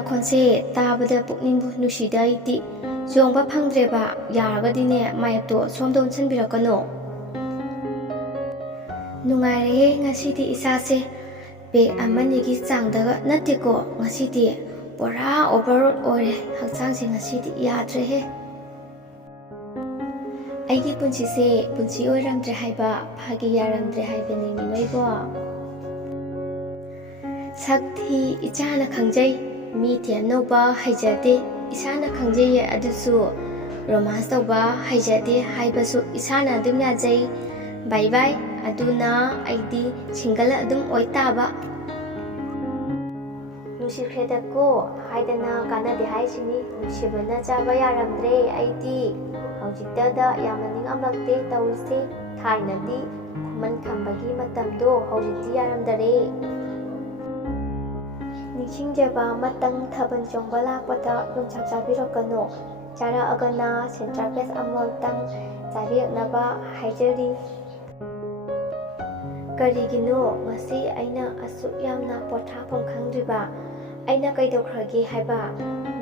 ꯃꯈꯣꯟꯁꯦ ꯇꯥꯕꯗ ꯄꯨꯛꯅꯤꯡꯕꯨ ꯅꯨꯡꯁꯤꯗ ꯑꯩꯗꯤ ꯆꯣꯡꯕ ꯐꯪꯗ꯭ꯔꯦꯕ ꯌꯥꯔꯒꯗꯤꯅꯦ ꯃꯥꯏꯛꯇꯣ ꯁꯣꯝꯗ ꯑꯣꯟꯁꯤꯟꯕꯤꯔꯛꯀꯅꯣ ꯅꯨꯡꯉꯥꯏꯔꯦꯍꯦ ꯉꯁꯤꯗꯤ ꯏꯁꯥꯁꯦ ꯄꯦꯛ ꯑꯃꯅꯤꯒꯤ ꯆꯥꯡꯗꯒ ꯅꯠꯇꯦꯀꯣ ꯉꯁꯤꯗꯤ ꯄꯨꯔꯥ ꯑꯣꯚꯔꯂꯣꯗ ꯑꯣꯏꯔꯦ ꯍꯛꯆꯥꯡꯁꯦ ꯉꯁꯤꯗꯤ ꯌꯥꯗ꯭ꯔꯦꯍꯦ ꯑꯩꯒꯤ ꯄꯨꯟꯁꯤꯁꯦ ꯄꯨꯟꯁꯤ ꯑꯣꯏꯔꯝꯗ꯭ꯔꯦ ꯍꯥꯏꯕ ꯐꯥꯒꯤ ꯌꯥꯔꯝꯗ꯭ꯔꯦ ꯍꯥꯏꯕꯅꯤ ꯃꯤꯑꯣꯏꯕꯣ ꯁꯛꯊꯤ ꯏꯆꯥꯅ ꯈꯪꯖꯩ ꯃꯤꯗꯤ ꯑꯅꯧꯕ ꯍꯩꯖꯗꯦ ꯏꯁꯥꯅ ꯈꯪꯖꯩꯌꯦ ꯑꯗꯨꯁꯨ ꯔꯣꯃꯥꯟꯁ ꯇꯧꯕ ꯍꯩꯖꯗꯦ ꯍꯥꯏꯕꯁꯨ ꯏꯁꯥꯅ ꯑꯗꯨꯝ ꯌꯥꯖꯩ ꯕꯥꯏ ꯕꯥꯏ ꯑꯗꯨꯅ ꯑꯩꯗꯤ ꯁꯤꯡꯒꯜ ꯑꯗꯨꯝ ꯑꯣꯏ ꯇꯥꯕ ꯅꯨꯡꯁꯤꯈ꯭ꯔꯦꯗꯀꯣ ꯍꯥꯏꯗꯅ ꯀꯥꯟꯅꯗꯦ ꯍꯥꯏꯁꯤꯅꯤ ꯅꯨꯡꯁꯤꯕꯅ ꯆꯥꯕ ꯌꯥꯔꯝꯗ꯭ꯔꯦ ꯑꯩꯗꯤ ꯍꯧꯖꯤꯛꯇꯗ ꯌꯥꯝꯅ ꯅꯤꯡꯉꯝꯂꯛꯇꯦ ꯇꯧꯔꯤꯁꯦ ꯊꯥꯏꯅꯗꯤ ꯈꯨꯃꯟ ꯈꯝꯕꯒꯤ ꯃꯇꯝꯗꯣ ꯍꯧꯖꯤꯛꯇꯤ ꯌꯥꯔꯝꯗꯔꯦ ꯅꯤꯡꯁꯤꯡꯖꯕ ꯑꯃꯇꯪ ꯊꯥꯕꯜ ꯆꯣꯡꯕ ꯂꯥꯛꯄꯗ ꯌꯣꯡꯆꯥꯛ ꯆꯥꯕꯤꯔꯛꯀꯅꯣ ꯆꯥꯔꯛꯑꯒꯅ ꯁꯦꯟꯇ꯭ꯔꯥ ꯄꯦꯁ ꯑꯃꯇꯪ ꯆꯥꯕꯤꯔꯛꯅꯕ ꯍꯥꯏꯖꯔꯤ ꯀꯔꯤꯒꯤꯅꯣ ꯉꯁꯤ ꯑꯩꯅ ꯑꯁꯨꯛ ꯌꯥꯝꯅ ꯄꯣꯊꯥꯐꯝ ꯈꯪꯗ꯭ꯔꯤꯕ ꯑꯩꯅ ꯀꯩꯗꯧꯈ꯭ꯔꯒꯦ ꯍꯥꯏꯕ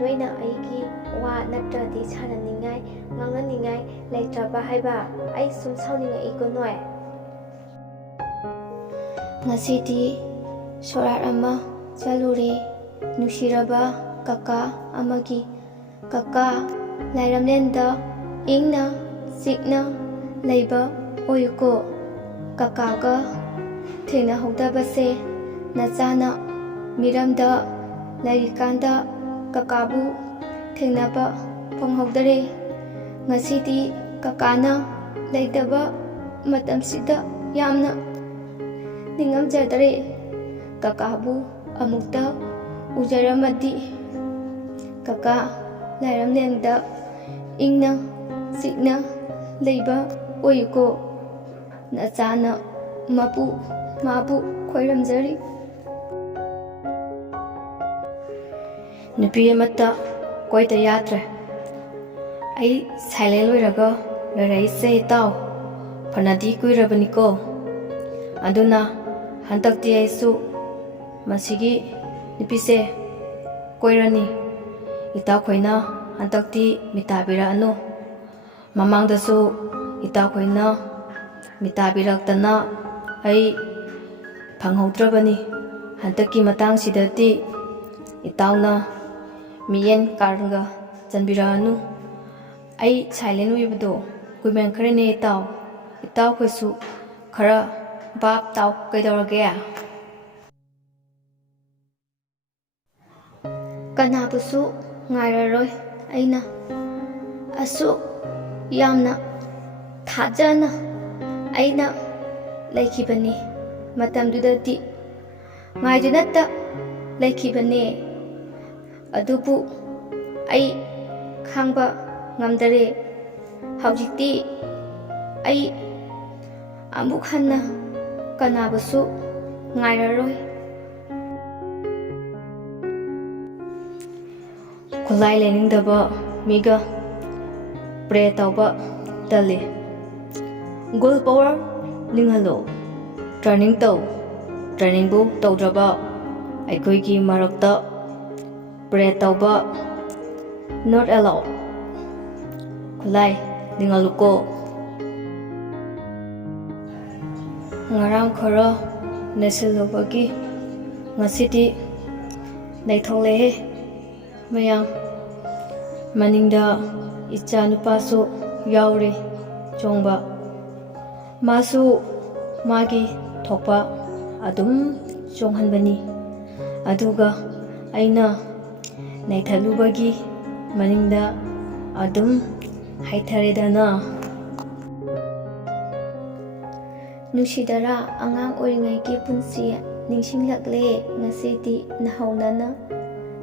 ꯅꯣꯏꯅ ꯑꯩꯒꯤ ꯋꯥ ꯅꯠꯇ꯭ꯔꯗꯤ ꯁꯥꯟꯅꯅꯤꯡꯉꯥꯏ ꯉꯥꯡꯅꯅꯤꯡꯉꯥꯏ ꯂꯩꯇ꯭ꯔꯕ ꯍꯥꯏꯕ ꯑꯩ ꯁꯨꯝ ꯁꯥꯎꯅꯤꯡꯉꯛꯏꯀꯣ ꯅꯣꯏ ꯉꯁꯤꯗꯤ ꯁꯣꯔꯥꯠ ꯑꯃ ꯆꯠꯂꯨꯔꯦ ꯅꯨꯡꯁꯤꯔꯕ ꯀꯀꯥ ꯑꯃꯒꯤ ꯀꯀꯥ ꯂꯥꯏꯔꯝꯂꯦꯟꯗ ꯏꯪꯅ ꯆꯤꯛꯅ ꯂꯩꯕ ꯑꯣꯏꯌꯨꯀꯣ ꯀꯀꯥꯒ ꯊꯦꯡꯅꯍꯧꯗꯕꯁꯦ ꯅꯆꯥꯅ ꯃꯤꯔꯝꯗ ꯂꯩꯔꯤꯀꯥꯟꯗ ꯀꯀꯥꯕꯨ ꯊꯦꯡꯅꯕ ꯐꯪꯍꯧꯗꯔꯦ ꯉꯁꯤꯗꯤ ꯀꯀꯥꯅ ꯂꯩꯇꯕ ꯃꯇꯝꯁꯤꯗ ꯌꯥꯝꯅ ꯅꯤꯡꯉꯝꯖꯗ꯭ꯔꯦ ꯀꯀꯥꯕꯨ ꯑꯃꯨꯛꯇ ꯎꯖꯔꯝꯃꯗꯤ ꯀꯀꯥ ꯂꯥꯏꯔꯝꯂꯦꯟꯗ ꯏꯪꯅ ꯆꯤꯛꯅ ꯂꯩꯕ ꯑꯣꯏꯌꯨꯀꯣ ꯅꯆꯥꯅ ꯃꯥꯕꯨ ꯈꯣꯏꯔꯝꯖꯔꯤ ꯅꯨꯄꯤ ꯑꯃꯠꯇ ꯀꯣꯏꯗ ꯌꯥꯗ꯭ꯔꯦ ꯑꯩ ꯁꯥꯏꯂꯦꯟ ꯑꯣꯏꯔꯒ ꯂꯩꯔꯛꯏꯁꯦ ꯏꯇꯥꯎ ꯐꯅꯗꯤ ꯀꯨꯏꯔꯕꯅꯤꯀꯣ ꯑꯗꯨꯅ ꯍꯟꯗꯛꯇꯤ ꯑꯩꯁꯨ ꯃꯁꯤꯒꯤ ꯅꯨꯄꯤꯁꯦ ꯀꯣꯏꯔꯅꯤ ꯏꯇꯥꯎꯈꯣꯏꯅ ꯍꯟꯗꯛꯇꯤ ꯃꯤꯇꯥꯕꯤꯔꯛꯑꯅꯨ ꯃꯃꯥꯡꯗꯁꯨ ꯏꯇꯥꯎꯈꯣꯏꯅ ꯃꯤꯇꯥꯕꯤꯔꯛꯇꯅ ꯑꯩ ꯐꯪꯍꯧꯗ꯭ꯔꯕꯅꯤ ꯍꯟꯗꯛꯀꯤ ꯃꯇꯥꯡꯁꯤꯗꯗꯤ ꯏꯇꯥꯎꯅ ꯃꯤꯠꯌꯦꯡ ꯀꯥꯔꯒ ꯆꯟꯕꯤꯔꯛꯑꯅꯨ ꯑꯩ ꯁꯥꯏꯂꯦꯟ ꯑꯣꯏꯕꯗꯣ ꯀꯨꯏꯃꯟꯈ꯭ꯔꯦꯅꯦ ꯏꯇꯥꯎꯈꯣꯏꯁꯨ ꯈꯔ ꯚꯥꯞ ꯇꯥꯎ ꯀꯩꯗꯧꯔꯒꯦ ꯀꯅꯥꯕꯨꯁꯨ ꯉꯥꯏꯔꯔꯣꯏ ꯑꯩꯅ ꯑꯁꯨꯛ ꯌꯥꯝꯅ ꯊꯥꯖꯅ ꯑꯩꯅ ꯂꯩꯈꯤꯕꯅꯤ ꯃꯇꯝꯗꯨꯗꯗꯤ ꯉꯥꯏꯗꯨꯅꯇ ꯂꯩꯈꯤꯕꯅꯦ ꯑꯗꯨꯕꯨ ꯑꯩ ꯈꯥꯡꯕ ꯉꯝꯗꯔꯦ ꯍꯧꯖꯤꯛꯇꯤ ꯑꯩ ꯑꯃꯨꯛ ꯍꯟꯅ ꯀꯅꯥꯕꯨꯁꯨ ꯉꯥꯏꯔꯔꯣই ꯈꯨꯠꯂꯥꯏ ꯂꯩꯅꯤꯡꯗꯕ ꯃꯤꯒ ꯄ꯭ꯔꯦ ꯇꯧꯕ ꯇꯜꯂꯤ ꯒꯨꯜ ꯄꯋꯥꯔ ꯂꯤꯡꯍꯜꯂꯣ ꯇ꯭ꯔꯦꯅꯤꯡ ꯇꯧ ꯇ꯭ꯔꯦꯅꯤꯡꯕꯨ ꯇꯧꯗ꯭ꯔꯕ ꯑꯩꯈꯣꯏꯒꯤ ꯃꯔꯛꯇ ꯄ꯭ꯔꯦ ꯇꯧꯕ ꯅꯣꯠ ꯑꯦꯂꯥꯎ ꯈꯨꯠꯂꯥꯏ ꯂꯤꯡꯍꯜꯂꯨꯀꯣ ꯉꯔꯥꯡ ꯈꯔ ꯅꯩꯁꯤꯜꯂꯨꯕꯒꯤ ꯉꯁꯤꯗꯤ ꯅꯩꯊꯣꯛꯂꯦꯍꯦ ꯃꯌꯥꯝ ꯃꯅꯤꯡꯗ ꯏꯆꯥ ꯅꯨꯄꯥꯁꯨ ꯌꯥꯎꯔꯤ ꯆꯣꯡꯕ ꯃꯥꯁꯨ ꯃꯥꯒꯤ ꯊꯣꯛꯄ ꯑꯗꯨꯝ ꯆꯣꯡꯍꯟꯕꯅꯤ ꯑꯗꯨꯒ ꯑꯩꯅ ꯅꯩꯊꯠꯂꯨꯕꯒꯤ ꯃꯅꯤꯡꯗ ꯑꯗꯨꯝ ꯍꯥꯏꯊꯔꯦꯗꯅ ꯅꯨꯡꯁꯤꯗꯔꯥ ꯑꯉꯥꯡ ꯑꯣꯏꯔꯤꯉꯩꯒꯤ ꯄꯨꯟꯁꯤ ꯅꯤꯡꯁꯤꯡꯂꯛꯂꯦ ꯉꯁꯤꯗꯤ ꯅꯍꯧꯅꯅ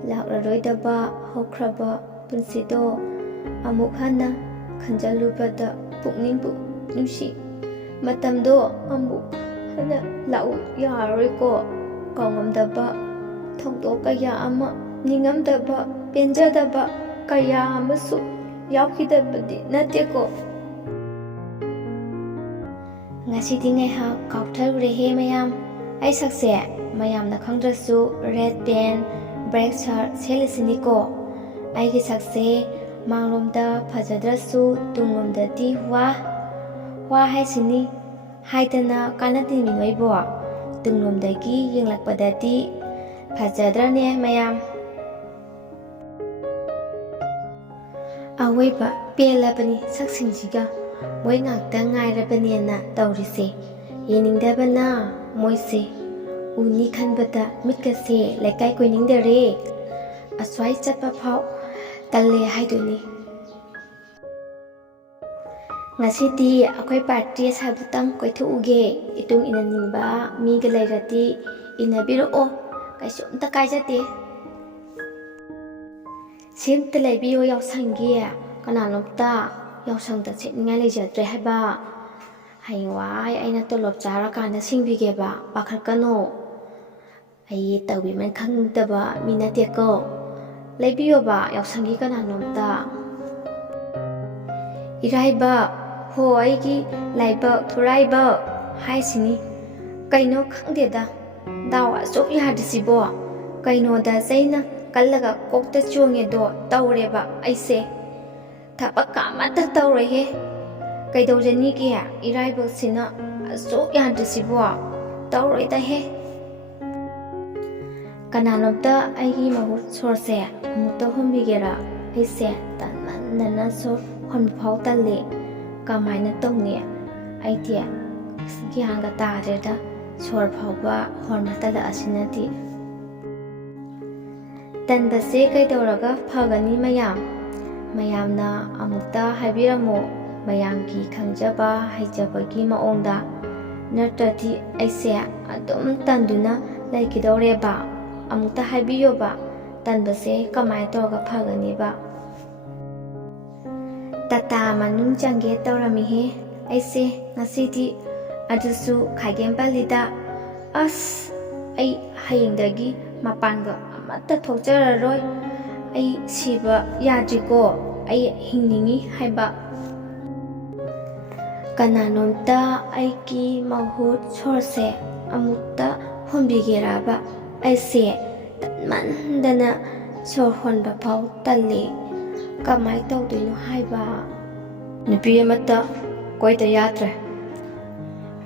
ꯂꯥꯛꯂꯔꯣꯏꯗꯕ ꯍꯧꯈ꯭ꯔꯕ ꯄꯨꯟꯁꯤꯗꯣ ꯑꯃꯨꯛ ꯍꯟꯅ ꯈꯟꯖꯤꯜꯂꯨꯕꯗ ꯄꯨꯛꯅꯤꯡꯕꯨ ꯅꯨꯡꯁꯤ ꯃꯇꯝꯗꯣ ꯑꯃꯨꯛ ꯍꯟꯅ ꯂꯥꯛꯎ ꯌꯥꯔꯔꯣꯏꯀꯣ ꯀꯥꯎꯉꯝꯗꯕ ꯊꯧꯗꯣꯛ ꯀꯌꯥ ꯑꯃ ꯅꯤꯡꯉꯝꯗꯕ ꯄꯦꯟꯖꯗꯕ ꯀꯌꯥ ꯑꯃꯁꯨ ꯌꯥꯎꯈꯤꯗꯕꯗꯤ ꯅꯠꯇꯦꯀꯣ ꯉꯁꯤꯗꯤ ꯉꯥꯏꯍꯥꯛ ꯀꯥꯎꯊꯔꯨꯔꯦꯍꯦ ꯃꯌꯥꯝ ꯑꯩ ꯁꯛꯁꯦ ꯃꯌꯥꯝꯅ ꯈꯪꯗ꯭ꯔꯁꯨ ꯔꯦꯗ ꯄꯦꯟ ꯕ꯭ꯔꯦꯛ ꯁꯥꯔꯠ ꯁꯦꯠꯂꯤꯁꯤꯅꯤꯀꯣ ꯑꯩꯒꯤ ꯁꯛꯁꯦ ꯃꯥꯡꯂꯣꯝꯗ ꯐꯖꯗ꯭ꯔꯁꯨ ꯇꯨꯡꯂꯣꯝꯗꯗꯤ ꯋꯥ ꯍꯥꯏꯁꯤꯅꯤ ꯍꯥꯏꯗꯅ ꯀꯥꯟꯅꯗꯦ ꯃꯤꯅꯣꯏꯕꯣ ꯇꯨꯡꯂꯣꯝꯗꯒꯤ ꯌꯦꯡꯂꯛꯄꯗꯗꯤ ꯐꯖꯗ꯭ꯔꯅꯦ ꯃꯌꯥꯝ ꯑꯋꯣꯏꯕ ꯄꯦꯜꯂꯕꯅꯤ ꯁꯛꯁꯤꯡꯁꯤꯒ ꯃꯣꯏ ꯉꯥꯛꯇ ꯉꯥꯏꯔꯕꯅꯦꯅ ꯇꯧꯔꯤꯁꯦ ꯌꯦꯡꯅꯤꯡꯗꯕꯅ ꯃꯣꯏꯁꯦ ꯎꯅꯤ ꯈꯟꯕꯗ ꯃꯤꯠꯀꯁꯦ ꯂꯩꯀꯥꯏ ꯀꯣꯏꯅꯤꯡꯗꯔꯦ ꯑꯁ꯭ꯋꯥꯏ ꯆꯠꯄ ꯐꯥꯎ ꯇꯜꯂꯦ ꯍꯥꯏꯗꯨꯅꯤ ꯉꯁꯤꯗꯤ ꯑꯩꯈꯣꯏ ꯄꯥꯔꯇꯤ ꯑꯁꯥꯏꯕꯨꯇꯪ ꯀꯣꯏꯊꯣꯛꯎꯒꯦ ꯏꯇꯨꯡ ꯏꯟꯅꯅꯤꯡꯕ ꯃꯤꯒ ꯂꯩꯔꯗꯤ ꯏꯟꯅꯕꯤꯔꯛꯑꯣ ꯀꯩꯁꯨꯝꯇ ꯀꯥꯏꯖꯗꯦ ꯁꯤꯝꯇ ꯂꯩꯕꯤꯌꯣ ꯌꯥꯎꯁꯪꯒꯤ ꯀꯅꯥꯅꯣꯝꯇ ꯌꯥꯎꯁꯪꯗ ꯁꯦꯠꯅꯤꯡꯉꯥꯏ ꯂꯩꯖꯗ꯭ꯔꯦ ꯍꯥꯏꯕ ꯍꯌꯦꯡꯋꯥꯏ ꯑꯩꯅ ꯇꯣꯂꯣꯞ ꯆꯥꯔꯀꯥꯟꯗ ꯁꯤꯡꯕꯤꯒꯦꯕ ꯄꯥꯈꯠꯀꯅꯣ ꯑꯩ ꯇꯧꯕꯤꯃꯟ ꯈꯪꯗꯕ ꯃꯤ ꯅꯠꯇꯦꯀꯣ ꯂꯩꯕꯤꯌꯣꯕ ꯌꯥꯎꯁꯪꯒꯤ ꯀꯅꯥꯅꯣꯝꯇ ꯏꯔꯥꯏꯕꯛ ꯍꯣ ꯑꯩꯒꯤ ꯂꯥꯏꯕꯛ ꯊꯨꯔꯥꯏꯕꯛ ꯍꯥꯏꯁꯤꯅꯤ ꯀꯩꯅꯣ ꯈꯪꯗꯦꯗ ꯗꯥꯎ ꯑꯁꯨꯛ ꯌꯥꯗ꯭ꯔꯤꯁꯤꯕꯣ ꯀꯩꯅꯣꯗ ꯆꯩꯅ ꯀꯜꯂꯒ ꯀꯣꯛꯇ ꯆꯣꯡꯉꯦꯗꯣ ꯇꯧꯔꯦꯕ ꯑꯩꯁꯦ ꯊꯕꯛꯀ ꯑꯃꯠꯇ ꯇꯧꯔꯣꯏꯍꯦ ꯀꯩꯗꯧꯖꯅꯤꯒꯦ ꯏꯔꯥꯏꯕꯛꯁꯤꯅ ꯑꯁꯨꯛ ꯌꯥꯗ꯭ꯔꯤꯁꯤꯕꯣ ꯇꯧꯔꯣꯏꯗꯍꯦ ꯀꯅꯥꯅꯣꯝꯇ ꯑꯩꯒꯤ ꯃꯍꯨꯠ ꯁꯣꯔꯁꯦ ꯑꯃꯨꯛꯇ ꯍꯣꯟꯕꯤꯒꯦꯔꯥ ꯑꯩꯁꯦ ꯇꯟꯃꯟꯗꯅ ꯁꯣꯔ ꯍꯣꯟꯕ ꯐꯥꯎ ꯇꯜꯂꯤ ꯀꯃꯥꯏꯅ ꯇꯧꯅꯤ ꯑꯩꯗꯤ ꯒ꯭ꯌꯥꯟꯒ ꯇꯥꯗ꯭ꯔꯦꯗ ꯁꯣꯔ ꯐꯥꯎꯕ ꯍꯣꯟꯕ ꯇꯜꯂꯛꯑꯁꯤꯅꯗꯤ ꯇꯟꯕꯁꯦ ꯀꯩꯗꯧꯔꯒ ꯐꯒꯅꯤ ꯃꯌꯥꯝꯅ ꯑꯃꯨꯛꯇ ꯍꯥꯏꯕꯤꯔꯝꯃꯣ ꯃꯌꯥꯝꯒꯤ ꯈꯪꯖꯕ ꯍꯩꯖꯕꯒꯤ ꯃꯑꯣꯡꯗ ꯅꯠꯇ꯭ꯔꯗꯤ ꯑꯩꯁꯦ ꯑꯗꯨꯝ ꯇꯟꯗꯨꯅ ꯂꯩꯈꯤꯗꯧꯔꯦꯕ ꯑꯃꯨꯛꯇ ꯍꯥꯏꯕꯤꯌꯣꯕ ꯇꯟꯕꯁꯦ ꯀꯃꯥꯏꯅ ꯇꯧꯔꯒ ꯐꯒꯅꯤꯕ ꯇꯥꯇꯥ ꯃꯅꯨꯡ ꯆꯪꯒꯦ ꯇꯧꯔꯝꯃꯤꯍꯦ ꯑꯩꯁꯦ ꯉꯁꯤꯗꯤ ꯑꯗꯨꯁꯨ ꯈꯥꯏꯒꯦꯝꯄꯜꯂꯤꯗ ꯑꯁ ꯑꯩ ꯍꯌꯦꯡꯗꯒꯤ ꯃꯄꯥꯟꯒ ꯑꯃꯠꯇ ꯊꯣꯛꯆꯔꯔꯣꯏ ꯑꯩ ꯁꯤꯕ ꯌꯥꯗ꯭ꯔꯤꯀꯣ ꯑꯩ ꯍꯤꯡꯅꯤꯡꯉꯤ ꯍꯥꯏꯕ ꯀꯅꯥꯅꯣꯝꯇ ꯑꯩꯒꯤ ꯃꯍꯨꯠ ꯁꯣꯔꯁꯦ ꯑꯃꯨꯛꯇ ꯍꯣꯟꯕꯤꯒꯦꯔꯕ ꯑꯩꯁꯦ ꯇꯟꯃꯟꯗꯅ ꯁꯣꯔ ꯍꯣꯟꯕ ꯐꯥꯎ ꯇꯜꯂꯤ ꯀꯃꯥꯏꯅ ꯇꯧꯗꯣꯏꯅꯣ ꯍꯥꯏꯕ ꯅꯨꯄꯤ ꯑꯃꯠꯇ ꯀꯣꯏꯗ ꯌꯥꯗ꯭ꯔꯦ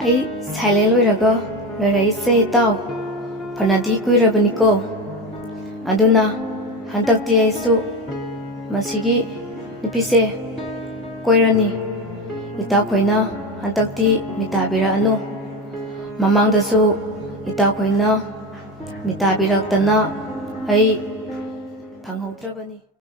ꯑꯩ ꯁꯥꯏꯂꯦꯟ ꯑꯣꯏꯔꯒ ꯂꯩꯔꯛꯏꯁꯦ ꯏꯇꯥꯎ ꯐꯅꯗꯤ ꯀꯨꯏꯔꯕꯅꯤꯀꯣ ꯑꯗꯨꯅ ꯍꯟꯗꯛꯇꯤ ꯑꯩꯁꯨ ꯃꯁꯤꯒꯤ ꯅꯨꯄꯤꯁꯦ ꯀꯣꯏꯔꯅꯤ ꯏꯇꯥꯎꯈꯣꯏꯅ ꯍꯟꯗꯛꯇꯤ ꯃꯤꯇꯥꯕꯤꯔꯛꯑꯅꯨ ꯃꯃꯥꯡꯗꯁꯨ ꯏꯇꯥꯎꯈꯣꯏꯅ ꯃꯤꯇꯥꯕꯤꯔꯛꯇꯅ ꯑꯩ ꯐꯪꯍꯧꯗ꯭ꯔꯕꯅꯤ